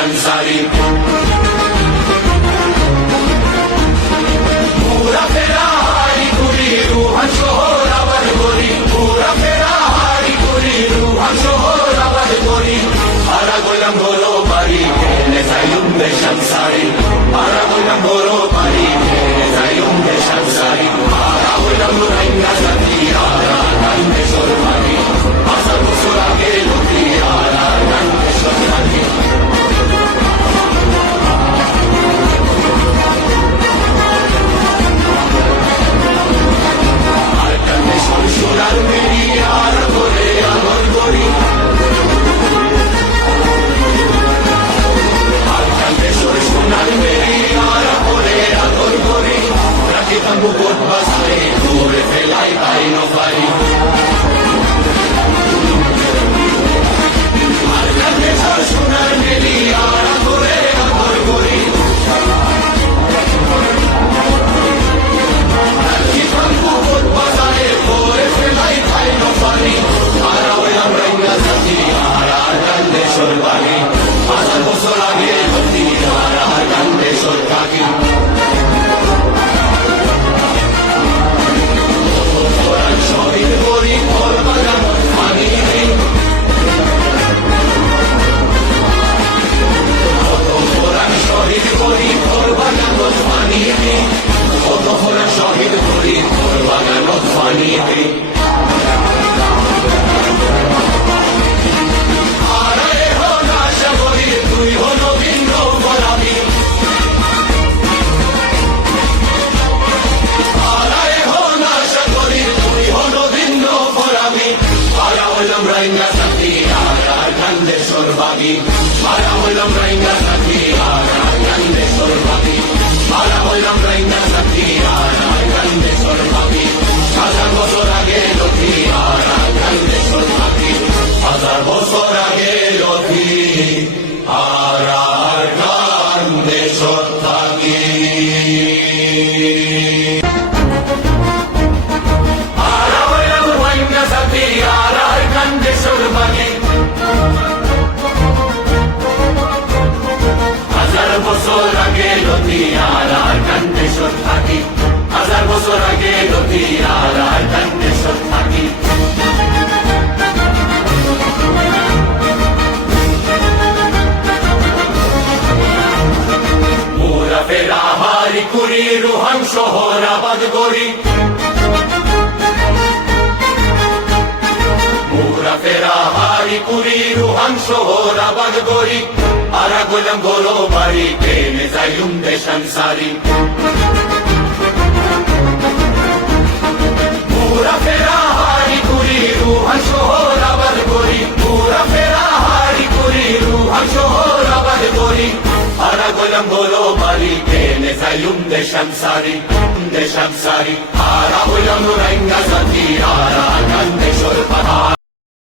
সংসারী পুরা ফেরা হারি করি রুহান শহর আবার করি পুরা ফেরা হারি করি রুহান শহর আবার করি আরা গোলাম বড় বাড়ি কেনে যাইম বে সংসারী আরা গোলাম বড় বাড়ি কেনে যাইম বে সংসারী আরা গোলাম রাইঙ্গা সাথী আরা কান্দে সরমানি আসার বছর আগে লতি আরা কান্দে সরমানি আর কান্দে সরসুরার মেরি আর করে আগর করি আর কান্দে সরসুরার মেরি আর করে আগর করি রাখি তাম্বু কোট বাসায় দূরে ফেলাই তাই নফারি আর কান্দে সরসুরার মেরি আর করে আগর করি রাখি তাম্বু কোট বাসায় দূরে ফেলাই তাই নফারি আর ওইলাম রাইঙ্গা সাথী আর কান্দে সরবানি হাজার বছর আগে লতি আর কান্দে সরকাকি শহীদ করি ফল বাগান পানি নেই কত কোরআন শহীদ করি ফল বাগান পানি নেই কত কোরআন শহীদ করি ফল বাগান পানি নেই আরে হো আশা করি তুই হল ভিন্ন বলাবি আরে হো আশা করি তুই হল ভিন্ন বলাবি আরা হইলাম রাইঙ্গা সাথী আর কান্দে সরবাবি আরা হইলাম রাইঙ্গা সাথী আর কান্দে সরবাবি আরা হইলাম রাইঙ্গা সাথী আর কান্দে সরবাবি হাজার বছর আগে লতি আর কান্দে সরবাবি হাজার বছর আগে লতি আর কান্দে সরবাবি আরা হইলাম রাইঙ্গা সাথী আর কান্দে সরবাবি হাজার বছর আগে লতি আর কান্দে সরবাবি হাজার বছর আগে লতি আর কান্দে সরবাবি পুরা ফেরা হারি কুড়ি রুহান শহর আবাদ করি পুরা ফেরা হারি কুড়ি রুহান শহর আবাদ করি আরা গোলাম বড় বাড়ি কেনে যাইম বে সংসারী পুরা ফেরা হারি কুড়ি রুহান শহর আবাদ করি পুরা ফেরা হারি কুড়ি রুহান শহর আবাদ করি আরা গোলাম বড় বাড়ি কেনে যাইম বে সংসারী আরা গোলাম রাইঙ্গা সাথী আরা কান্দে সরবানি